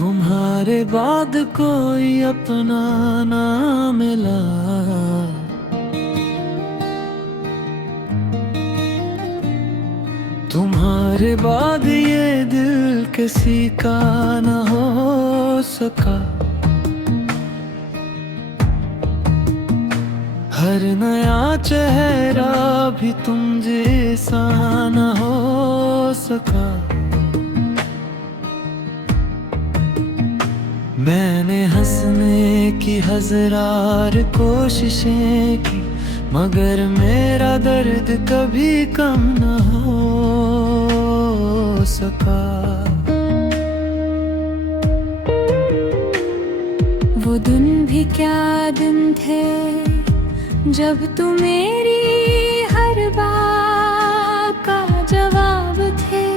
तुम्हारे बाद कोई अपना ना मिला, तुम्हारे बाद ये दिल किसी का ना हो सका। हर नया चेहरा भी तुम जैसा ना हो सका। मैंने हंसने की हज़ार कोशिशें की, मगर मेरा दर्द कभी कम न हो सका। वो दिन भी क्या दिन थे जब तू मेरी हर बात का जवाब थे।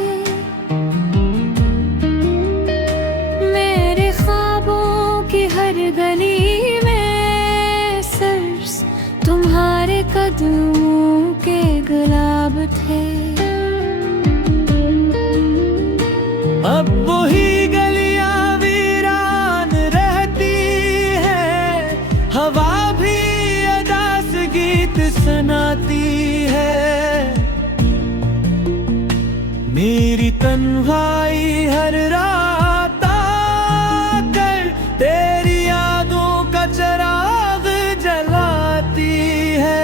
मेरे ख्वाबों की हर गली में सिर्फ तुम्हारे कदमों के गुलाब थे। अब वही गलियां वीरान रहती है, हवा भी अदास गीत सुनाती है। मेरी तन्हाई हर रात आकर तेरी यादों का चिराग जलाती है।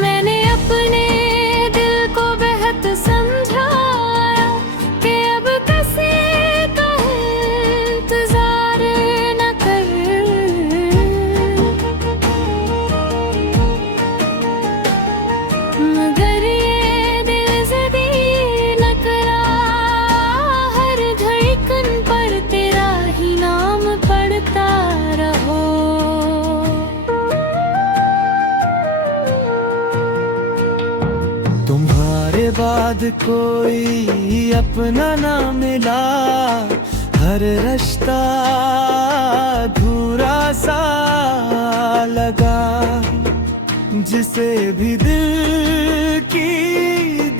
मैंने अपने दिल को बेहद समझाया कि अब किसी का इंतजार न कर। मगर ये दिल ज़िद्दी न करा, हर धड़कन पर तेरा ही नाम पढ़ता रहो। तुम्हारे बाद कोई अपना ना मिला, हर रिश्ता अधूरा सा लगा। जिसे भी दिल की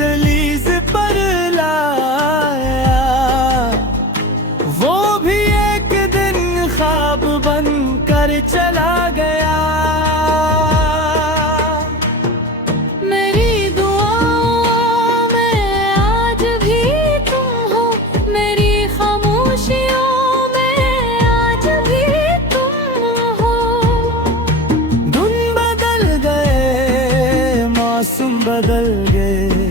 दहलीज पर लाया, वो भी एक दिन ख्वाब बन कर चला गया। मेरी दुआओं में आज भी तुम हो, मेरी खामोशियों में आज भी तुम हो। धुन बदल गए, मौसम बदल गए,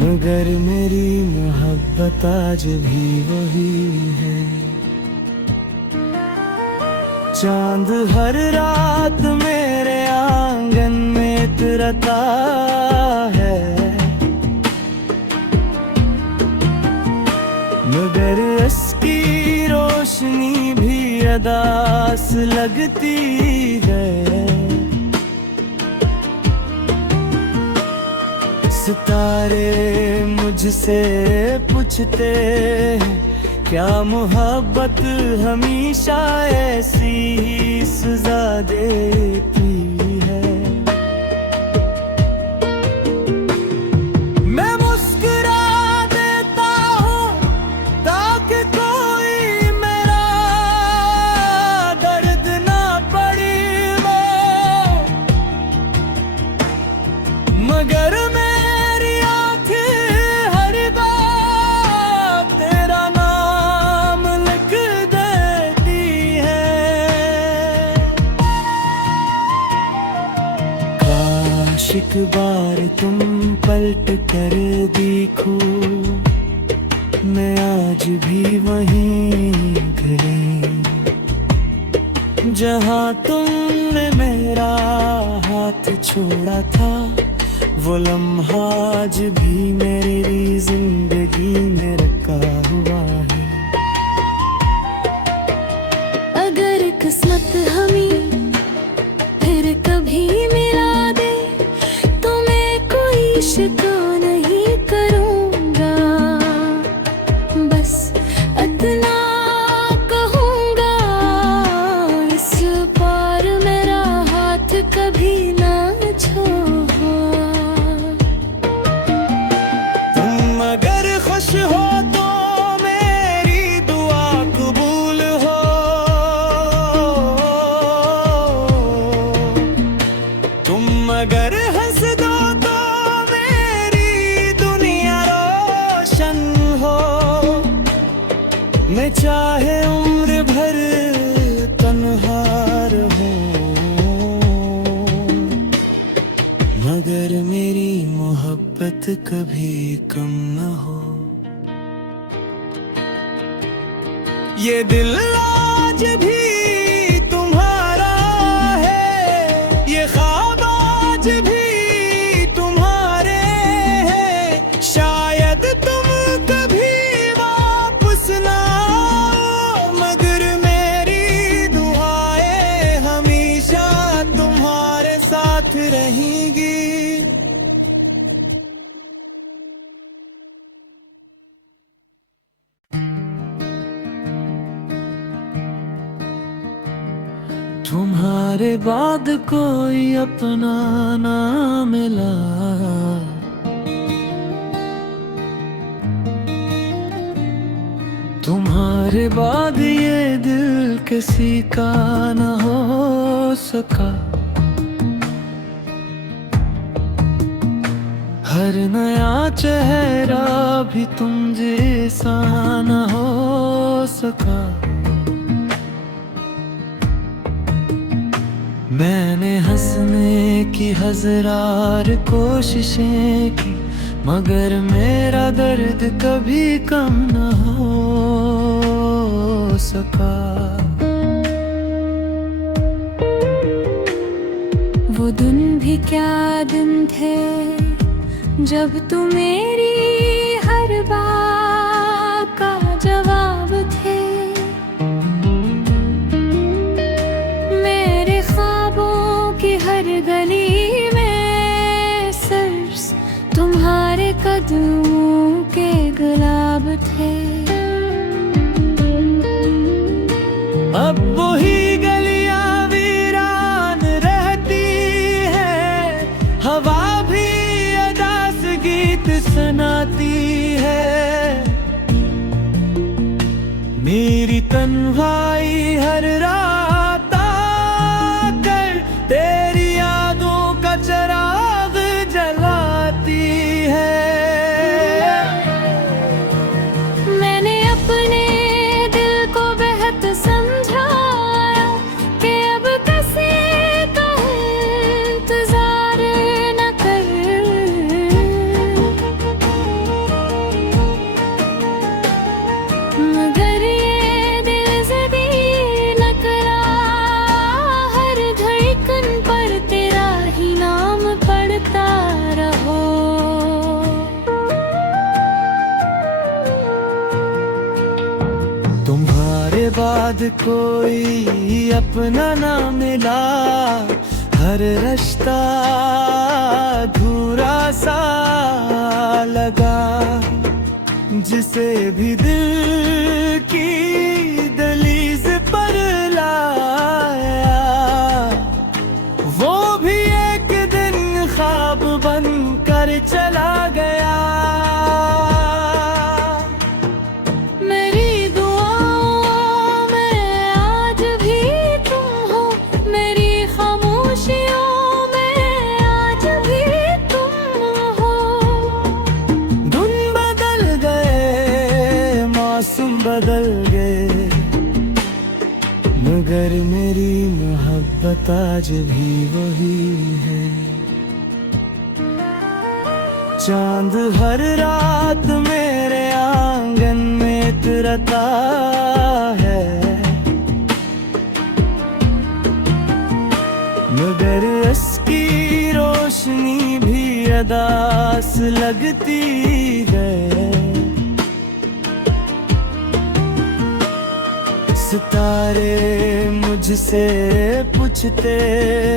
मगर मेरी मोहब्बत आज भी वही है। चांद हर रात मेरे आंगन में उतरता है, मगर इसकी रोशनी भी अदास लगती है। सितारे मुझसे पूछते हैं, क्या मोहब्बत हमेशा ऐसी ही सजा देती है। मैं मुस्कुरा देता हूँ ताकि कोई मेरा दर्द ना पड़े वो, मगर मेरी आँखें हर बार तेरा नाम लिख देती है। काश एक बार तुम पलट कर देखो, मैं आज भी वहीं खड़ी, जहाँ तुमने मेरा हाथ छोड़ा था। वो लम्हा आज भी मेरी जिंदगी में रखा हुआ है। अगर किस्मत हमें फिर कभी मिला दे, तो मैं कोई शिकवा नहीं करूँगा। बस इतना कहूँगा, इस पार मेरा हाथ कभी ना छोड़ो। तुम अगर खुश मगर हंस दो तो मेरी दुनिया रोशन हो। मैं चाहे उम्र भर तन्हा रहूं, मगर मेरी मोहब्बत कभी कम न हो। ये दिल आज भी तुम्हारा है, ये ख्वाब आज भी तुम्हारे हैं। शायद तुम कभी वापस ना आओ, मगर मेरी दुआएं हमेशा तुम्हारे साथ रहेंगी। तुम्हारे बाद कोई अपना ना मिला, तुम्हारे बाद ये दिल किसी का ना हो सका। हर नया चेहरा भी तुम जैसा ना हो सका। मैंने हंसने की हज़ार कोशिशें की, मगर मेरा दर्द कभी कम न हो सका। वो दिन भी क्या दिन थे जब तू मेरी हर बात का जवाब थे। मेरे ख्वाबों की हर गली में सिर्फ तुम्हारे कदमों के गुलाब थे। अब वही गलियां वीरान रहती है, हवा भी अदास गीत सुनाती है। मेरी तन्हाई हर रात आकर तेरी यादों का चिराग जलाती है। मैंने अपने दिल को बेहद समझाया कि अब किसी का इंतजार न कर। मगर ये दिल ज़दी न करा, हर धड़कन पर तेरा ही नाम पढ़ता रहो। तुम्हारे बाद कोई अपना ना मिला, हर रिश्ता अधूरा सा लगा। जिसे भी दिल की दहलीज पर लाया, वो भी एक दिन ख्वाब बनकर चला गया। मेरी दुआओं में आज भी तुम हो, मेरी खामोशियों में आज भी तुम हो। धुन बदल गए, मौसम बदल गए, मगर मेरी मोहब्बत आज भी वही है। चांद हर रात मेरे आंगन में उतरता है, मगर उसकी रोशनी भी अदास लगती है। सितारे मुझसे पूछते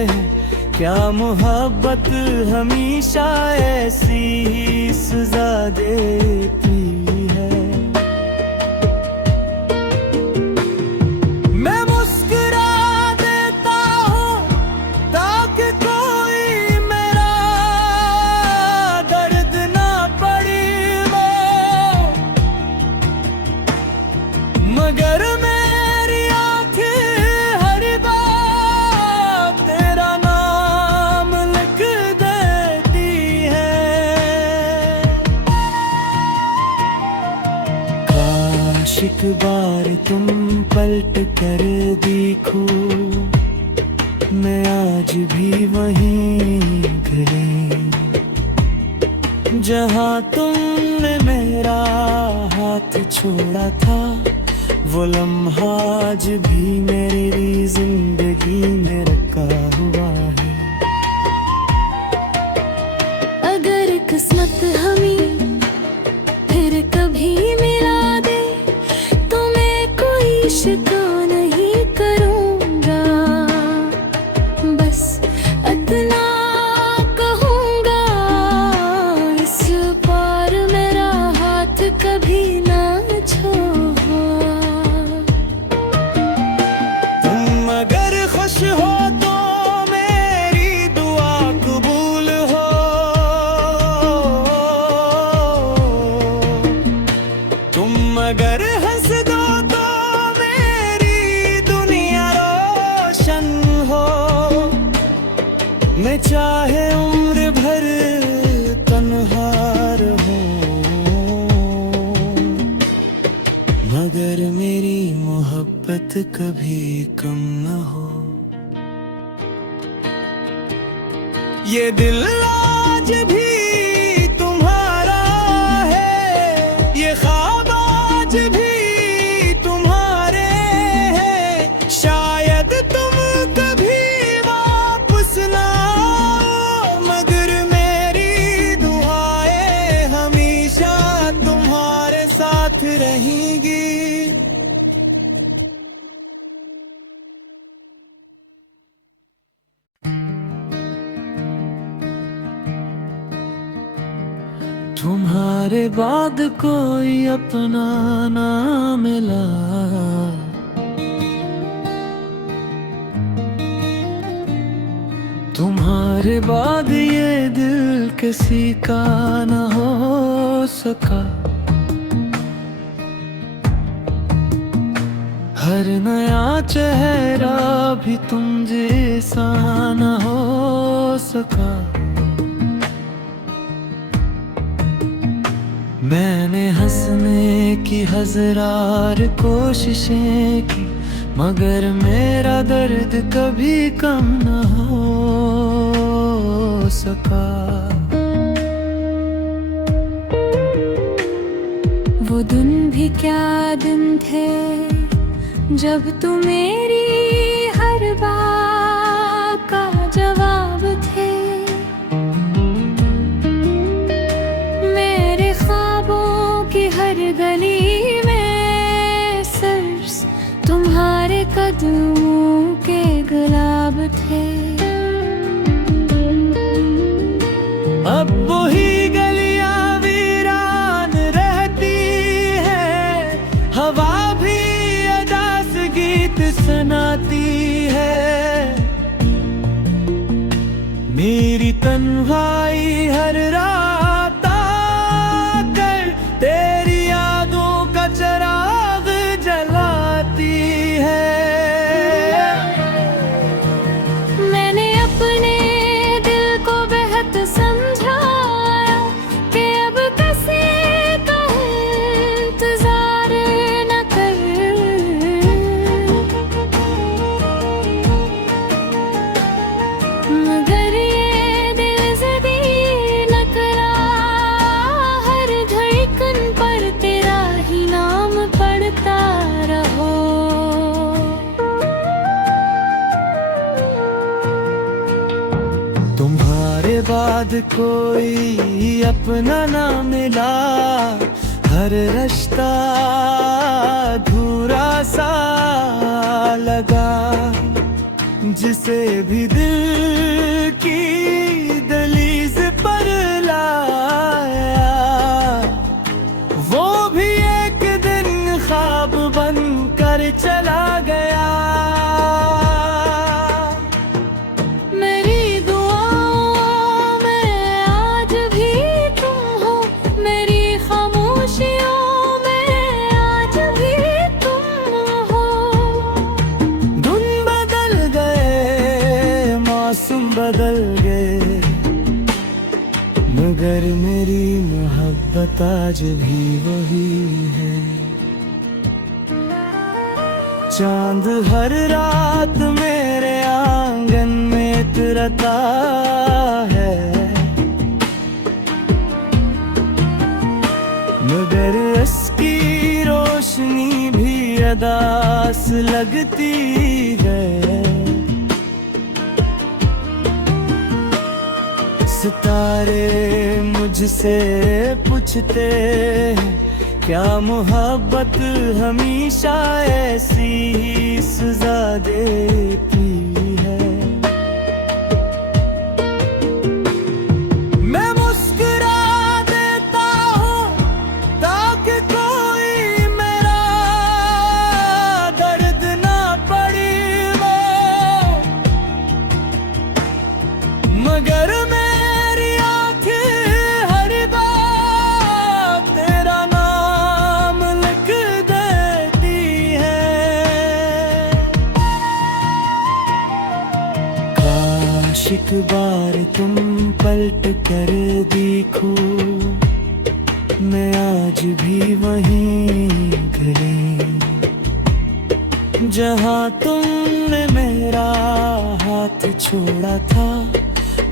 हैं, क्या मोहब्बत हमेशा ऐसी ही सजा देती है। मैं मुस्कुरा देता हूँ ताकि कोई मेरा दर्द ना पड़ी वो, मगर मेरी आंखें हर बार तेरा नाम लिख एक बार तुम पलट कर देखो, मैं आज भी वहीं खड़ी जहाँ तुमने मेरा हाथ छोड़ा था। वो लम्हा आज भी मेरी जिंदगी में रखा हुआ है। अगर किस्मत हमें फिर कभी मिला दे तो मैं कोई शिकवा नहीं करूँगा, बस इतना कहूँगा, इस पार मेरा हाथ कभी ना छोड़ो। तुम अगर खुश हो तो मेरी दुआ कबूल हो, तुम अगर हंस दो तो मेरी दुनिया रोशन हो। मैं चाहे उम्र भर तन्हा रहूं, मगर मेरी मोहब्बत कभी कम न हो। ये दिल आज भी तुम्हारा है, ये ख्वाब आज भी तुम्हारे हैं। शायद तुम कभी वापस ना आओ, मगर मेरी दुआएं हमेशा तुम्हारे साथ रहेंगी। तुम्हारे बाद कोई अपना ना मिला, तुम्हारे बाद ये दिल किसी का ना हो सका। हर नया चेहरा भी तुम जैसा ना हो सका। मैंने हंसने की हज़ार कोशिशें की, मगर मेरा दर्द कभी कम न हो सका। वो दिन भी क्या दिन थे जब तू मेरी हर बात का जवाब थे। मेरे ख्वाबों की हर गली में सिर्फ तुम्हारे कदमों के गुलाब थे। अब वही गलियां वीरान रहती है, हवा भी अदास गीत सुनाती है। मेरी तन्हाई हर रात आकर तेरी यादों का चिराग जलाती है। मैंने अपने दिल को बेहद समझाया कि अब किसी का इंतजार न कर। मगर ये दिल ज़िद्दी न करा, हर धड़कन पर तेरा ही नाम पढ़ता रहो। तुम्हारे बाद कोई अपना ना मिला, हर रिश्ता अधूरा सा लगा। जिसे भी दिल की दहलीज पर लाया, वो भी एक दिन ख्वाब बनकर चला गया। मेरी दुआओं में आज भी तुम हो, मेरी खामोशियों में आज भी तुम हो। धुन बदल गए, मौसम बदल गए, मगर मेरी मोहब्बत आज भी वही है। चांद हर रात मेरे आंगन में उतरता है, मगर इसकी रोशनी भी अदास लगती है। सितारे मुझसे पूछते हैं, क्या मोहब्बत हमेशा ऐसी ही सजा देती है। मैं मुस्कुरा देता हूँ ताकि कोई मेरा दर्द ना पड़ी वो, मगर मेरी आँखें हर बार तेरा नाम लिख देती है। काश एक बार तुम पलट कर देखो, मैं आज भी वहीं खड़ी, जहाँ तुमने मेरा हाथ छोड़ा था।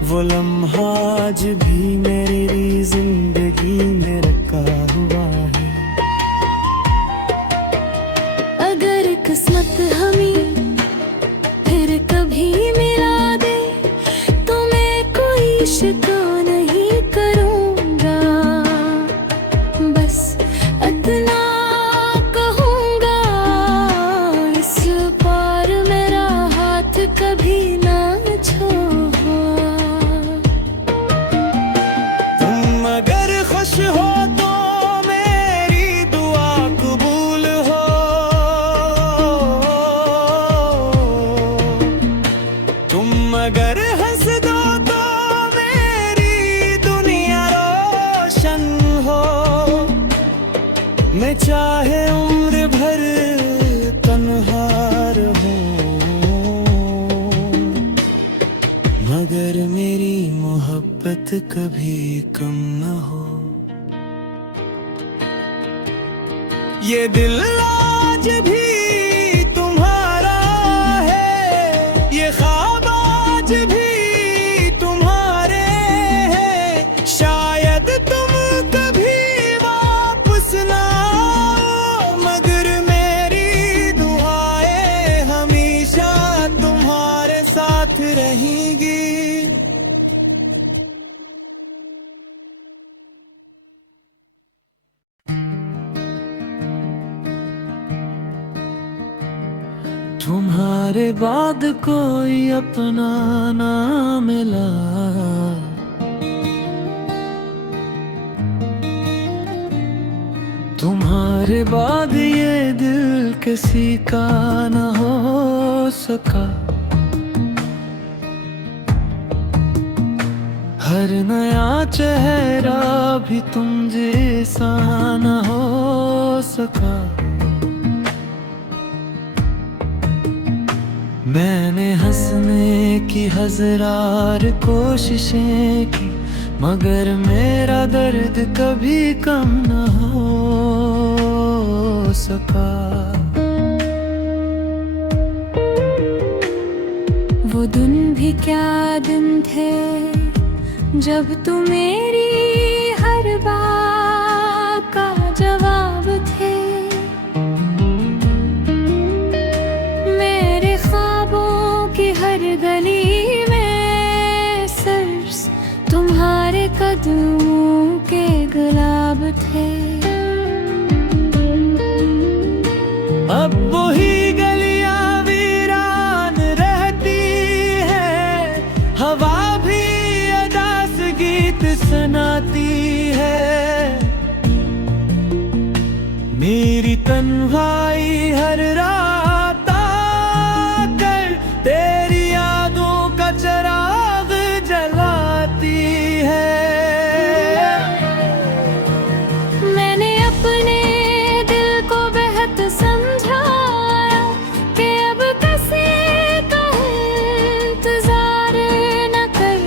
वो लम्हा आज भी मेरी जिंदगी में रखा हुआ है। अगर किस्मत हमें फिर कभी मिला दे तो मैं कोई शिकवा नहीं करूँगा, बस इतना कहूँगा, इस बार मेरा हाथ कभी ना छोड़ो। तुम अगर खुश हो तो मेरी दुआ कबूल हो, तुम अगर हंस दो तो मेरी दुनिया रोशन हो। मैं चाहे उम्र भर तन्हा रहूं, मगर मेरी मोहब्बत कभी कम न हो। ये दिल आज भी तुम्हारा है, ये ख्वाब आज भी तुम्हारे हैं। शायद तुम कभी वापस ना आओ, मगर मेरी दुआएं हमेशा तुम्हारे साथ रहेंगी। तुम्हारे बाद कोई अपना ना मिला, तुम्हारे बाद ये दिल किसी का ना हो सका। हर नया चेहरा भी तुम जैसा ना हो सका। मैंने हंसने की हज़ार कोशिशें की, मगर मेरा दर्द कभी कम न हो सका। वो दिन भी क्या दिन थे जब तू मेरी हर बात का जवाब थे। मेरे ख्वाबों की हर गली में सिर्फ तुम्हारे कदमों के गुलाब थे। अब वही गलियां वीरान रहती है, हवा भी अदास गीत सुनाती है। मेरी तन्हाई हर रात आकर तेरी यादों का चिराग जलाती है। मैंने अपने दिल को बेहद समझाया कि अब किसी का इंतजार न कर।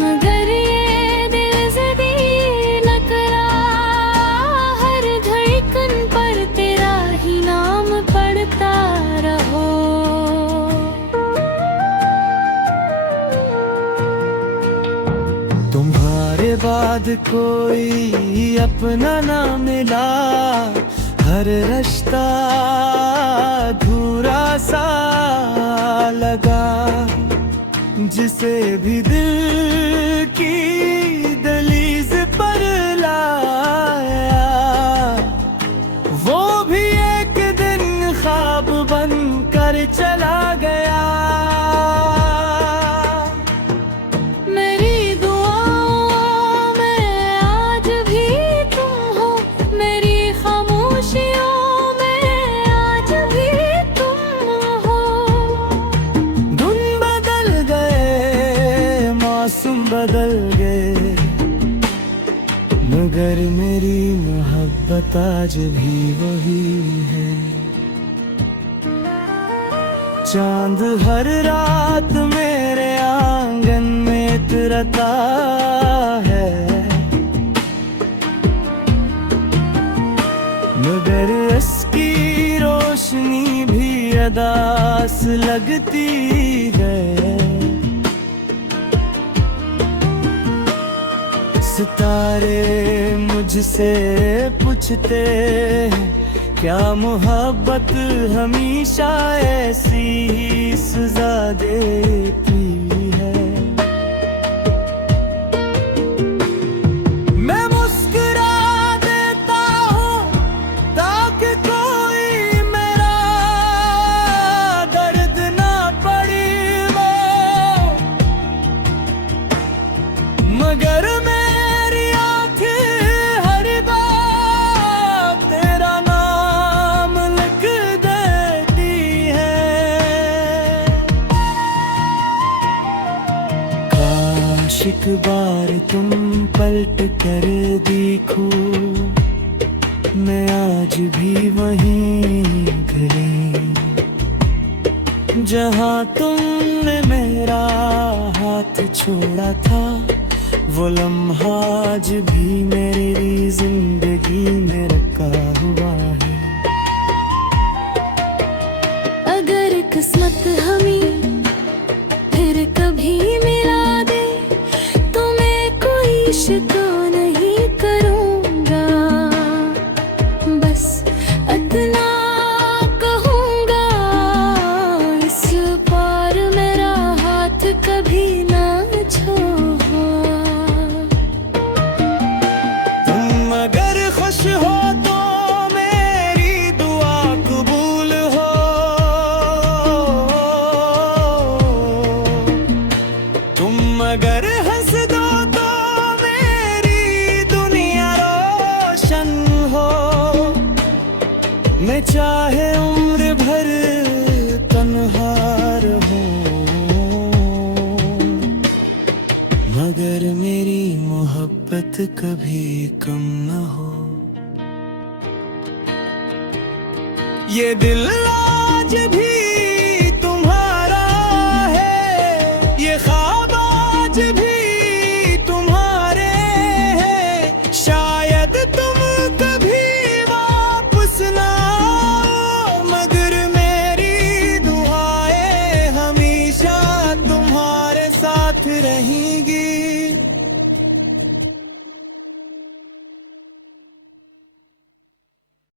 मगर ये दिल ज़दी न बाद कोई अपना ना मिला, हर रिश्ता अधूरा सा लगा। जिसे भी दिल की दहलीज पर लाया, वो भी एक दिन ख्वाब बन कर चला गया। मेरी दुआओं में आज भी तुम हो, मेरी खामोशियों में आज भी तुम हो। धुन बदल गए, मौसम बदल गए, मगर मेरी मोहब्बत आज भी वही है। चांद हर रात मेरे आंगन में उतरता है, मगर इसकी रोशनी भी अदास लगती है। सितारे मुझसे पूछते हैं, क्या मोहब्बत हमेशा ऐसी ही सजा देती है। मैं मुस्कुरा देता हूँ ताकि कोई मेरा दर्द ना पड़ी वो, मगर मेरी आँखें हर बार तेरा नाम लिख देती है। काश एक बार तुम पलट कर देखो, मैं आज भी वहीं खड़ी, जहाँ तुमने मेरा हाथ छोड़ा था। वो लम्हा आज भी मेरी जिंदगी में रखा हुआ है। अगर किस्मत हमें फिर कभी मिला दे, तो मैं कोई शिकवा नहीं करूँगा, बस इतना कहूँगा, इस बार मेरा हाथ कभी ना छोड़ो। तुम अगर खुश हो तो मेरी दुआ कबूल हो, तुम अगर हंस दो तो मेरी दुनिया रोशन हो। मैं चाहे उम्र भर तन्हा रहूं, मगर मेरी मोहब्बत कभी कम न हो। ये दिल आज भी तुम्हारा है, ये ख्वाब आज भी तुम्हारे हैं। शायद तुम कभी वापस ना आओ, मगर मेरी दुआएं हमेशा तुम्हारे साथ रहेंगी।